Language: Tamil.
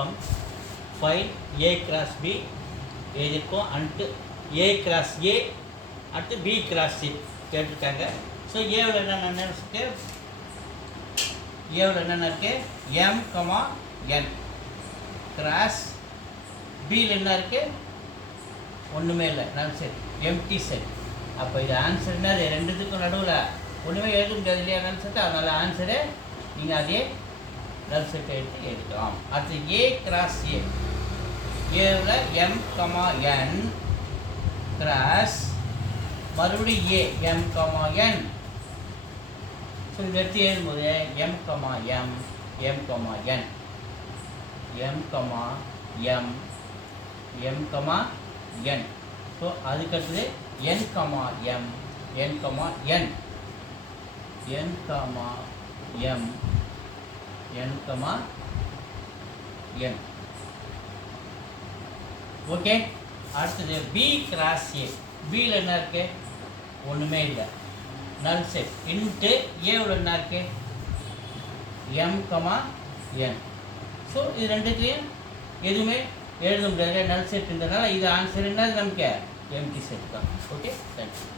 கொடுத்துருக்கோம். ஃபைன் ஏ கிராஸ் பி எழுதியிருக்கோம். அன்ட்டு ஏ கிராஸ் ஏ அடுத்து பி கிராஸ் சி கேட்டிருக்காங்க. ஸோ ஏவில் என்னென்ன இருக்குது, ஏவில் என்னென்ன இருக்குது, எம் கமா என் கிராஸ் பியில் என்ன இருக்குது, ஒன்றுமே இல்லை, நல் செட், எம்டி செட். அப்போ இது ஆன்சர் என்னது, ரெண்டுத்துக்கும் நடுவில் ஒன்றுமே எழுத முடியாது இல்லையா நல் செட்டு, அதனால் ஆன்சரு நீங்கள் அதே நல் செட்டை எடுத்து எழுதிக்கலாம். அடுத்து ஏ கிராஸ் ஏ, ஏவில் எம் கமா என் கிராஸ் மறுபடியும் A M comma N. So இந்த எடுத்து எழுதும்போது M comma M, M comma N, M comma M, M comma N. So அதுக்கடுத்தது N comma M, N comma N, N comma M, N comma N. Okay. அடுத்தது பி கிராஸ் ஏ, பியில் என்ன இருக்கு, ஒன்றுமே இல்லை, நல் செட். இன்ட்டு ஏவில் என்ன இருக்கு, எம் கமா என். ஸோ இது ரெண்டுத்துலேயும் எதுவுமே எழுத முடியாது, நல் செட்டுன்றதுனால இது ஆன்சர் என்ன நமக்கு எம்டி செட் தான். Okay, thank you.